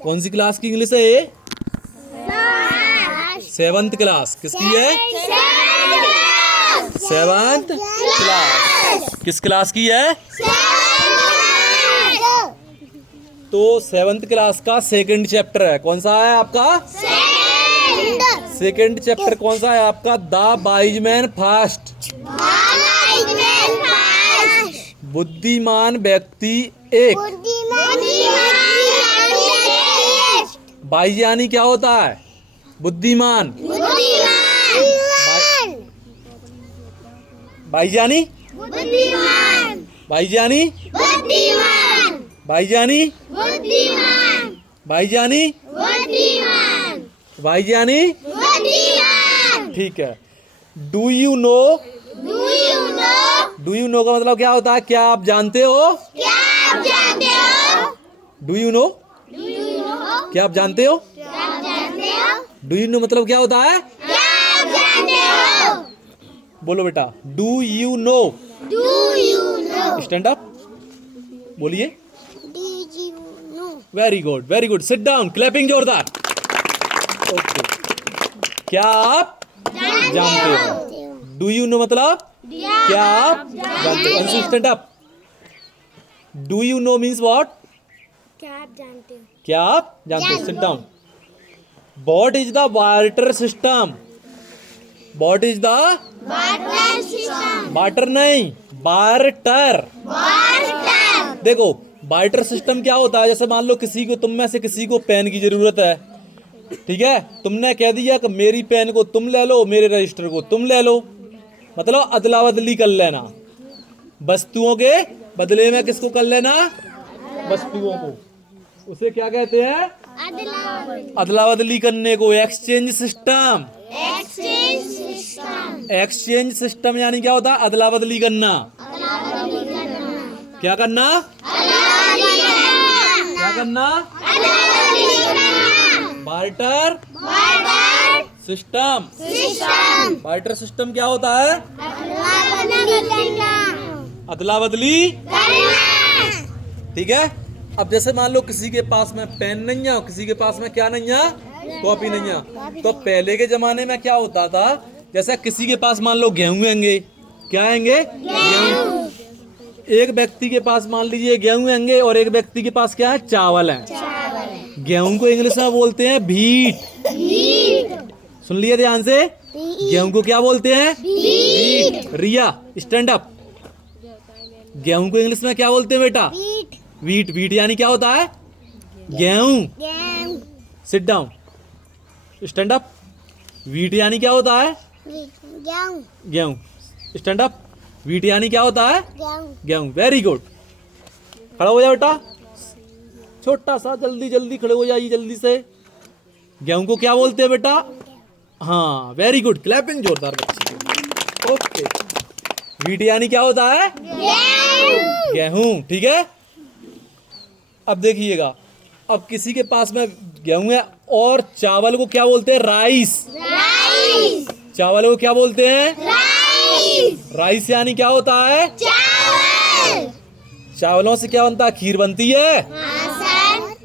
कौन सी क्लास की इंग्लिश है ये? 7th class. किसकी है? 7th class. किस क्लास की है? तो 7th क्लास का सेकंड चैप्टर है। कौन सा है आपका? सेकंड चैप्टर कौन सा है आपका? The wise man fast. बुद्धिमान व्यक्ति एक। वाइज यानी क्या होता है? बुद्धिमान। वाइज यानी? वाइज यानी? वाइज यानी? वाइज यानी? वाइज यानी? ठीक है। Do you no? Do you no का मतलब क्या होता है? क्या आप जानते हो? Do you no? क्या आप जानते हो? डू यू नो मतलब क्या होता है? बोलो बेटा। Do you know? Stand up बोलिए। Very good, very good. Sit down. Clapping जोरदार। ओके। क्या आप जानते हो? डू यू नो मतलब क्या आप जानते हो? Anshu stand up. Do you no means what? क्या आप जानते हो? क्या आप जानते हो? Sit down. What is the water system? What is the water नहीं, वाटर। देखो वाटर सिस्टम क्या होता है? जैसे मान लो किसी को, तुम में से किसी को पेन की जरूरत है, ठीक है? तुमने कह दिया कि मेरी पेन को तुम ले लो, मेरे रजिस्टर को तुम ले लो, मतलब अदला बदली कर लेना। वस्तुओं के बदले में किसको कर लेना? वस्तुओं को। उसे क्या कहते हैं? अदला बदली करने को एक्सचेंज सिस्टम। एक्सचेंज सिस्टम यानी क्या होता है? अदला बदली करना। क्या करना? क्या करना? Barter system. बार्टर सिस्टम क्या होता है? अदला बदली। ठीक है। अब जैसे मान लो किसी के पास में पेन नहीं है, किसी के पास में क्या नहीं है? कॉपी नहीं है। तो पहले के जमाने में क्या होता था? जैसे किसी के पास मान लो गेहूं होंगे। क्या होंगे? गेहूं। एक व्यक्ति के पास मान लीजिए गेहूं होंगे और एक व्यक्ति के पास क्या है? चावल है। गेहूं को इंग्लिश में बोलते हैं व्हीट। सुन लिए ध्यान से। गेहूं को क्या बोलते हैं? व्हीट। रिया स्टैंड अप। गेहूं को इंग्लिश में क्या बोलते हैं बेटा? व्हीट। व्हीट यानी क्या होता है? गेहूं। Sit down. Stand up. Wheat यानी क्या होता है? गेहूं। Stand up. व्हीट यानी क्या होता है? गेहूं। Very good. खड़ा हो जाओ बेटा। छोटा सा जल्दी जल्दी खड़े हो जाइए जल्दी से। गेहूं को क्या बोलते हैं बेटा? हाँ वेरी गुड। क्लैपिंग जोरदार बच्चे। ओके। व्हीट यानी क्या होता है? गेहूं। ठीक है। अब देखिएगा, अब किसी के पास में गेहूं है और चावल को क्या बोलते हैं? राइस। चावल को क्या बोलते हैं? राइस यानी क्या होता है? चावलों से क्या बनता है? खीर बनती है।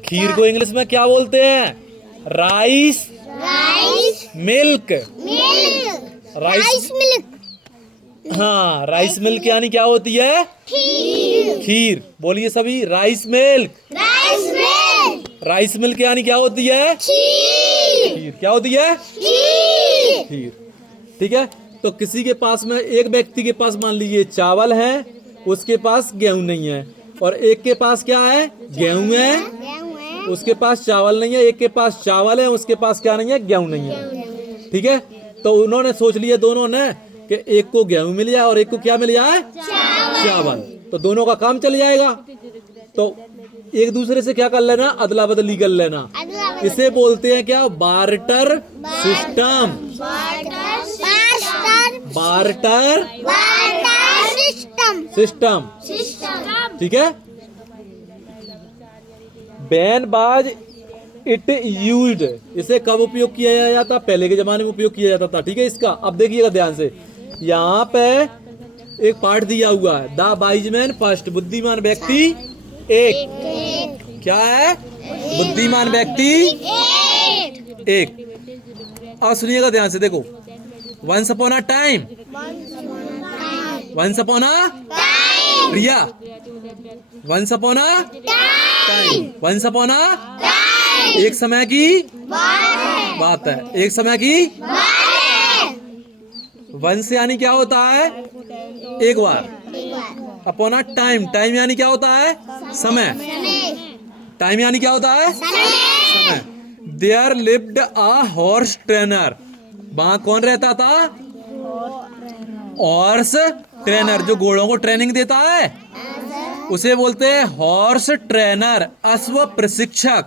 खीर को इंग्लिश में क्या बोलते हैं? Rice milk. Rice milk. हाँ राइस मिल्क यानी क्या होती है? खीर। बोलिए सभी। Rice milk. राइस मिल्क यानी क्या होती है? खीर। क्या होती है? खीर। ठीक है। तो किसी के पास में, एक व्यक्ति के पास मान लीजिए चावल है, उसके पास गेहूं नहीं है, और एक के पास क्या है? गेहूं है, उसके पास चावल नहीं है। एक के पास चावल है, उसके पास क्या नहीं है? गेहूं नहीं है। ठीक है। तो उन्होंने सोच लिया दोनों ने कि एक को गेहूं मिल जाए और एक को क्या मिल जाए? चावल। तो दोनों का काम चल जाएगा। तो एक दूसरे से क्या कर लेना? अदला बदली कर लेना। इसे बोलते हैं क्या? Barter system. Barter system. ठीक है। बैन बाज इट यूज्ड, इसे कब उपयोग किया जाता? पहले के जमाने में उपयोग किया जाता था। ठीक है। इसका अब देखिएगा ध्यान से। यहाँ पे एक पाठ दिया हुआ है, द वाइज मैन फर्स्ट, बुद्धिमान व्यक्ति एक। क्या है? बुद्धिमान व्यक्ति एक। और सुनिएगा ध्यान से, देखो, once upon a time, once upon a Priya, once upon a time, once upon a एक समय की बात है, एक समय की। वंस यानी क्या होता है? एक बार। अपॉन अ टाइम, टाइम यानी क्या होता है? समय। टाइम यानी क्या होता है? समय। There lived a horse trainer, वहां कौन रहता था? हॉर्स ट्रेनर, जो घोड़ों को ट्रेनिंग देता है उसे बोलते हैं हॉर्स ट्रेनर, अश्व प्रशिक्षक।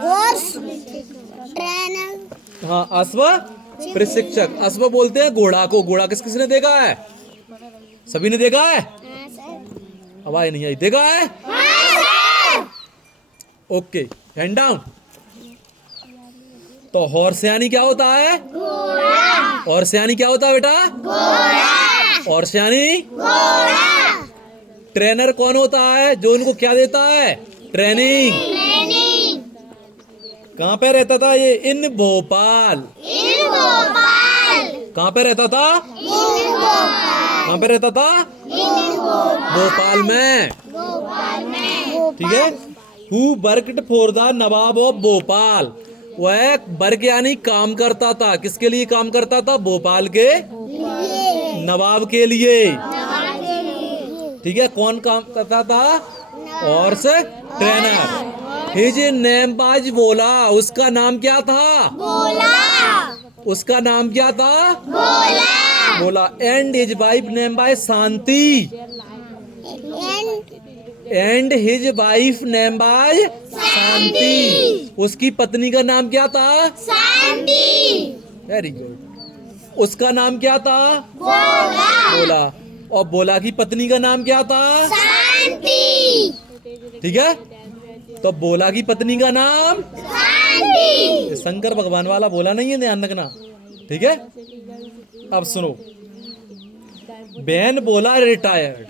Horse trainer. हाँ, अश्व प्रशिक्षक। अश्व बोलते हैं घोड़ा को। घोड़ा किस किसने देखा है? सभी ने देखा है? आवाज नहीं आई। देखा है? Okay, hand down. तो हॉर्स यानी क्या होता है? हॉर्स यानी क्या होता है बेटा? हॉर्स यानी ट्रेनर कौन होता है? जो उनको क्या देता है? ट्रेनिंग। कहाँ पे रहता था ये? इन भोपाल। कहाँ पे रहता था? कहाँ पे रहता था? भोपाल में। ठीक है। Who worked for the Nawab of Bhopal, वह वर्क यानी काम करता था। किसके लिए काम करता था? भोपाल के नवाब के लिए। ठीक है। कौन काम करता था? Horse trainer. His name was बोला, उसका नाम क्या था? उसका नाम क्या था? बोला। And his wife name was Shanti, and his wife name was Shanti. उसकी पत्नी का नाम क्या था? Very good. उसका नाम क्या था? बोला। और बोला की पत्नी का नाम क्या था? ठीक है। तो बोला की पत्नी का नाम शंकर भगवान वाला बोला नहीं है, ध्यान रखना। ठीक है। अब सुनो, बहन बोला रिटायर्ड।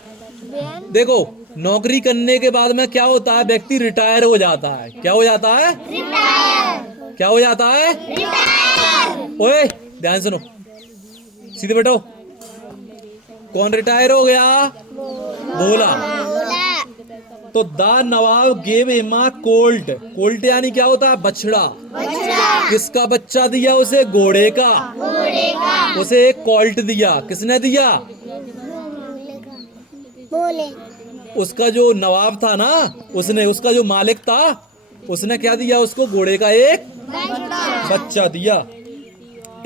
देखो, नौकरी करने के बाद में क्या होता है? व्यक्ति रिटायर हो जाता है। क्या हो जाता है? क्या हो जाता है? ओए ध्यान सुनो, सीधे बैठो। कौन रिटायर हो गया? बोला। तो the Nawab gave him a Colt. Colt यानी क्या होता है? बछड़ा। किसका बच्चा दिया उसे? घोड़े का। उसे एक कोल्ट दिया। किसने दिया? बोले। उसका जो नवाब था ना, उसने, उसका जो मालिक था, उसने क्या दिया उसको? घोड़े का एक बच्चा दिया।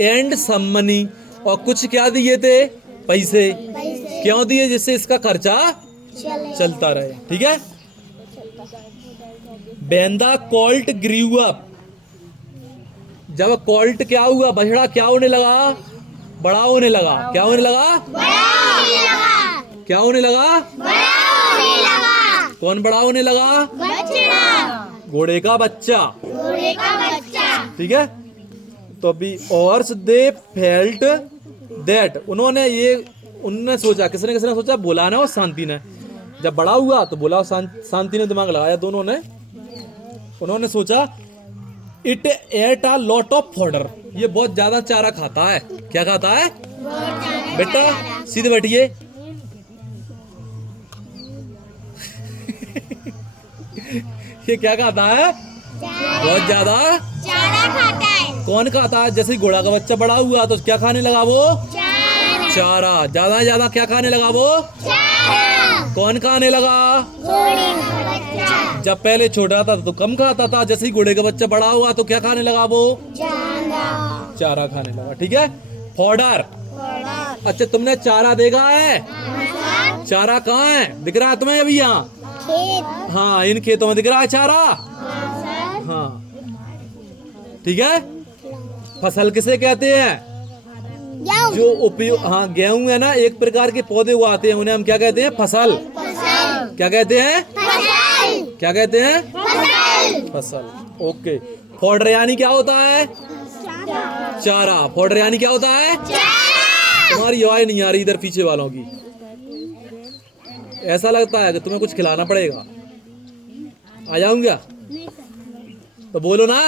एंड सम मनी, और कुछ क्या दिए थे? पैसे। क्यों दिए? जिससे इसका खर्चा चलता रहे। ठीक है। When the colt grew up, जब कोल्ट क्या हुआ? बछड़ा क्या होने लगा? बड़ा होने लगा। क्या होने लगा? क्या होने लगा? कौन बड़ा होने लगा? घोड़े का बच्चा। ठीक है। तो अभी हॉर्स दे फेल्ट दैट, उन्होंने सोचा, किसने किसने सोचा? बोला ने और शांति ने। जब बड़ा हुआ तो बोला, शांति ने दिमाग लगाया, दोनों ने। उन्होंने सोचा it at a lot of fodder, ये बहुत ज्यादा चारा खाता है। क्या खाता है? बेटा सीधे बैठिए। ये क्या खाता है? बहुत ज्यादा चारा खाता है। कौन खाता है? जैसे ही घोड़ा का बच्चा बड़ा हुआ तो क्या खाने लगा वो? चारा। ज्यादा से ज्यादा क्या खाने लगा वो? कौन खाने लगा? जब पहले छोटा था तो कम खाता था, जैसे ही घोड़े का बच्चा बड़ा हुआ तो क्या खाने लगा वो? चारा खाने लगा। ठीक है। फॉडर। अच्छा, तुमने चारा देखा है? चारा कहाँ है? दिख रहा है तुम्हें अभी? यहाँ, हाँ, इन खेतों में दिख रहा है चारा। हाँ, ठीक है। फसल किसे कहते हैं? जो उपयोग, हाँ, गेहूं है ना, एक प्रकार के पौधे उगाते हैं, उन्हें हम क्या कहते हैं? फसल। क्या कहते हैं? क्या कहते हैं? फसल। ओके। फॉडर यानी क्या होता है? चारा। फॉडर यानी क्या होता है? तुम्हारी आवाज नहीं आ रही इधर पीछे वालों की। ऐसा लगता है कि तुम्हें कुछ खिलाना पड़ेगा। आ जाऊंगा? तो बोलो ना,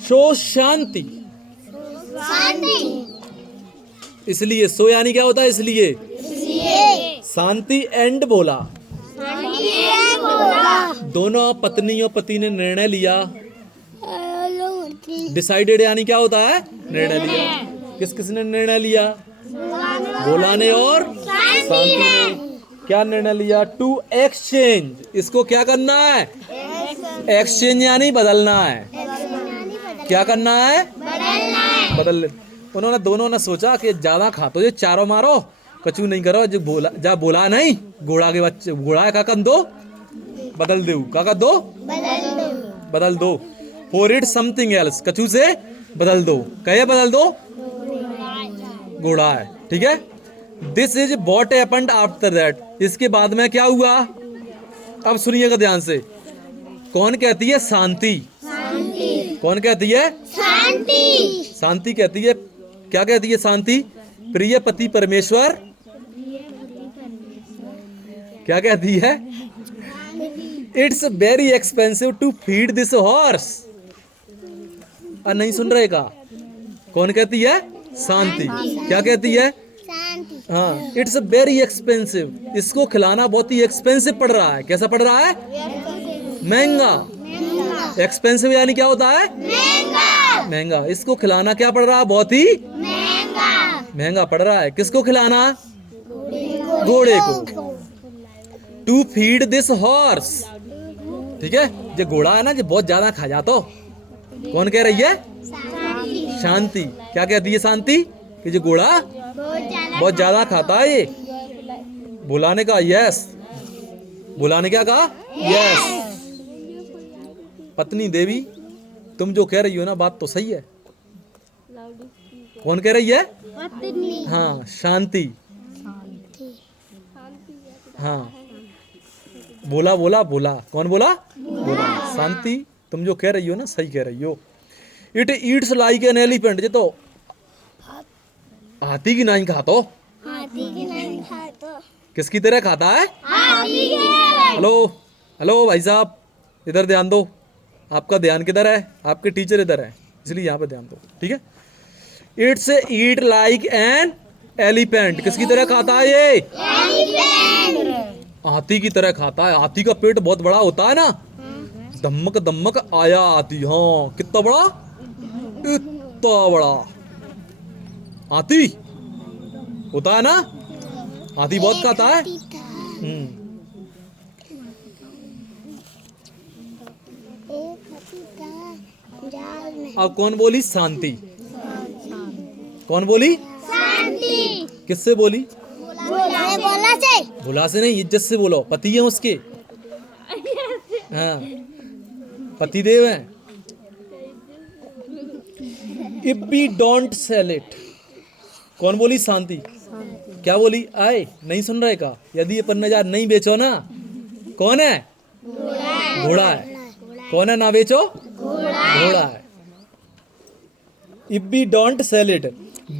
सो शांति। शांति। इसलिए सो यानी क्या होता है, इसलिए शांति एंड बोला। दोनों पत्नी और पति ने निर्णय लिया। डिसाइडेड यानी क्या होता है, निर्णय लिया। किस किस ने निर्णय लिया, भोला ने और शांति ने। क्या निर्णय लिया, टू एक्सचेंज। इसको क्या करना है, एक्सचेंज यानी बदलना है। क्या करना है, बदल। उन्होंने दोनों ने सोचा कि ज्यादा खा तो ये चारों मारो, कचू नहीं करो। जो बोला जा बोला नहीं, घोड़ा के बच्चे, घोड़ा का कर दो, बदल दो। का कर दो, बदल दो। फॉर इट समथिंग एल्स, कचू से बदल दो। कहे बदल दो, घोड़ा है, ठीक है। This is what happened after that. इसके बाद में क्या हुआ, अब सुनिएगा ध्यान से। कौन कहती है, शांति। कौन कहती है, शांति। शांति कहती है। क्या कहती है शांति, प्रिय पति परमेश्वर। क्या कहती है, it's very expensive to feed this horse. नहीं सुन रहे का, कौन कहती है, शांति। क्या कहती है, शांति। हाँ, इट्स वेरी एक्सपेंसिव। इसको खिलाना बहुत ही एक्सपेंसिव पड़ रहा है। कैसा पड़ रहा है, महंगा। एक्सपेंसिव यानी क्या होता है, महंगा। इसको खिलाना क्या पड़ रहा है, बहुत ही महंगा पड़ रहा है। किसको खिलाना, घोड़े को। टू फीड दिस हॉर्स, ठीक है। जो घोड़ा है ना, जो बहुत ज्यादा खा जाता। कौन कह रही है, शांति। क्या कहती है शांति, कि जो घोड़ा बहुत ज्यादा खाता है। ये बुलाने का यस, बुलाने क्या कहा, यस। पत्नी देवी, तुम जो कह रही हो ना, बात तो सही है। कौन कह रही है, हाँ, शांति। हाँ, बोला बोला बोला। कौन बोला, बोला, शांति। तुम जो कह रही हो ना, सही कह रही हो। It eats like an elephant. ये तो हाथी की नहीं खातो, किसकी तरह खाता है, हेलो हेलो भाई साहब, इधर ध्यान दो। आपका ध्यान किधर है, आपके टीचर इधर है, इसलिए यहाँ पे ध्यान दो, ठीक है। It's eat like an elephant. किसकी तरह खाता है ये, हाथी की तरह खाता है। हाथी का पेट बहुत बड़ा होता है ना, दमक दमक आया हाथी। हाँ, कितना बड़ा, इतना बड़ा हाथी होता है ना। हाथी बहुत खाता है। अब कौन बोली, शांति। कौन बोली, शांति। किससे बोली, बोला से। भोला से नहीं, इज्जत से बोलो। पति है उसके, हाँ, पति देव है। If we don't sell it. कौन बोली, शांति। क्या बोली, आए, नहीं सुन रहे का। यदि ये 5000 नहीं बेचो ना, कौन है, घोड़ा है। कौन है, ना बेचो, घोड़ा है। If we don't sell it,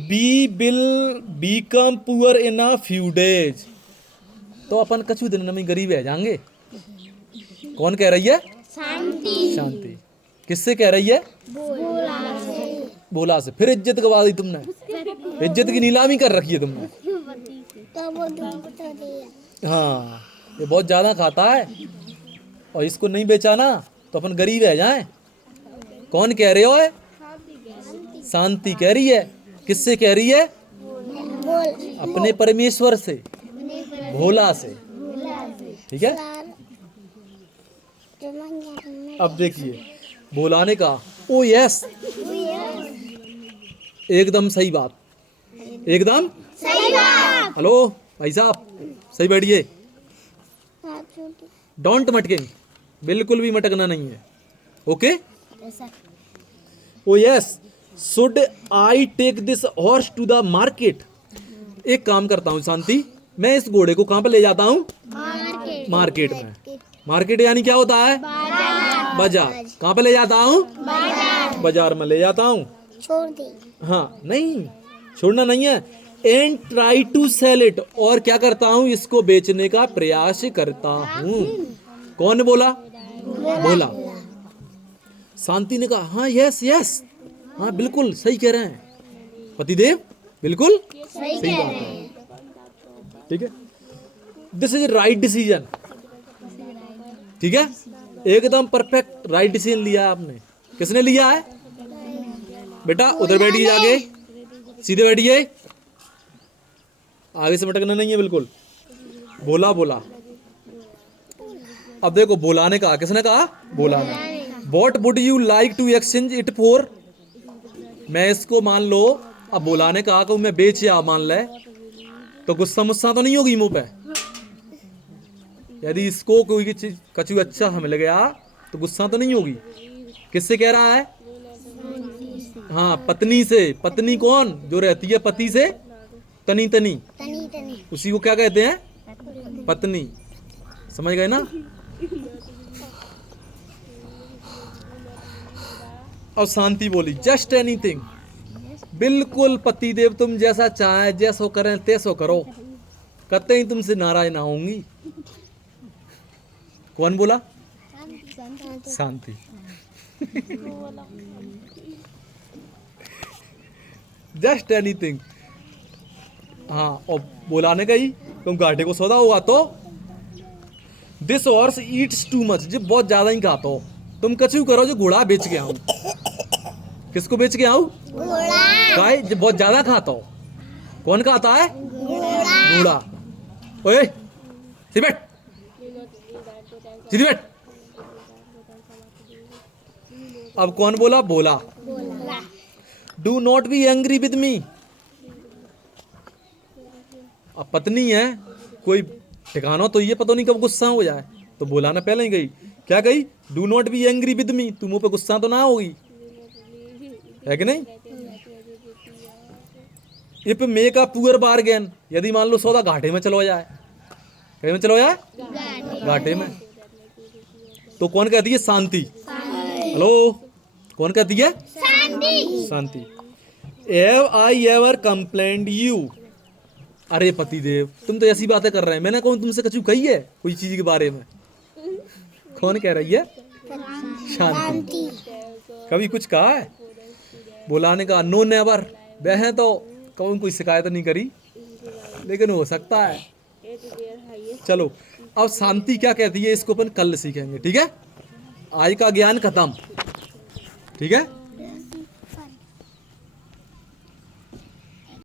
we will become poor in a few days. तो अपन कछु दिन में गरीब है जाएंगे। कौन कह रही है, शांति। किससे कह रही है, भोला से। फिर इज्जत गवा दी तुमने, इज्जत की नीलामी कर रखी है तुमने। हाँ, ये बहुत ज्यादा खाता है और इसको नहीं बेचा ना, तो अपन गरीब है जाए। कौन कह रहे हो, शांति कह रही है। किससे कह रही है, अपने परमेश्वर से, भोला से, ठीक है। अब देखिए, भोला ने कहा, ओ यस, एकदम सही बात, एकदम सही बात। हेलो भाई साहब, सही बैठिए। डोंट मटकिंग, बिल्कुल भी मटकना नहीं है, okay. Oh yes, should I take this horse to the market. एक काम करता हूँ शांति, मैं इस घोड़े को कहाँ पे ले जाता हूँ, मार्केट में। मार्केट यानी क्या होता है, बाजार। कहाँ पे ले जाता हूँ, बाजार में ले जाता हूँ। छोड़ दे। हाँ, नहीं छोड़ना नहीं है। And try to sell it, और क्या करता हूँ, इसको बेचने का प्रयास करता हूँ। कौन बोला, बोला। शांति ने कहा हाँ यस यस, हाँ बिल्कुल सही कह रहे हैं पतिदेव, बिल्कुल सही बात है। ठीक है, दिस इज राइट डिसीजन। ठीक है, एकदम परफेक्ट राइट डिसीजन लिया है आपने। किसने लिया है? बेटा उधर बैठिए, जाके सीधे बैठिए, आगे से भटकना नहीं है बिल्कुल। बोला बोला। अब देखो बोला ने कहा, किसने कहा? बोला ने। What would you like to exchange it for? मैं इसको मान लो, अब बोला ने कहा कि मैं बेच या मान ले, तो गुस्सा मुस्सा तो नहीं होगी मुंह पे? यदि इसको कोई चीज कछु अच्छा मिल गया तो गुस्सा तो नहीं होगी। किससे कह रहा है? हाँ पत्नी से। पत्नी कौन? जो रहती है पति से तनी तनी, उसी को क्या कहते हैं? पत्नी। समझ गए ना? और शांति बोली जस्ट एनीथिंग, बिल्कुल पतिदेव तुम जैसा चाहे, जैसो करें तैसो करो, कतई तुमसे नाराज ना होंगी। कौन बोला? शांति। Just anything. हाँ, और बोलाने का ही तुम घाटे को सौदा होगा तो this horse Yeats too much, जो बहुत ज्यादा ही खाता हो। तुम कछु करो जो घोड़ा बेच के आऊं। किसको बेच के आऊं? गाय जो बहुत ज्यादा खाता हो। कौन खाता है? घोड़ा। ओए सीधे बैठ, सीधे बैठ। अब कौन बोला? बोला। Do not be angry with me. अब पत्नी है, कोई ठिकाना तो ये पता नहीं कब गुस्सा हो जाए, तो बोला ना पहले ही गई। क्या गई? Do not be angry with me, तुम मुंह पे गुस्सा तो ना होगी, है कि नहीं? If make a poor bargain, यदि मान लो सौदा घाटे में चलो जाए, कहीं में चलो जाए? घाटे में। तो कौन कहती है? शांति। हेलो, कौन कहती है? Shanti. Have I ever complained you? अरे पतिदेव तुम तो ऐसी बातें कर रहे हैं, मैंने कौन तुमसे कछु कही है कोई चीज के बारे में? कौन कह रही है? शांति। कभी कुछ कहा है? बोलाने का नो नेवर। वह तो कौन कोई शिकायत नहीं करी, लेकिन हो सकता है। चलो अब शांति क्या कहती है इसको अपन कल सीखेंगे। ठीक है, आज का ज्ञान खत्म। ठीक है।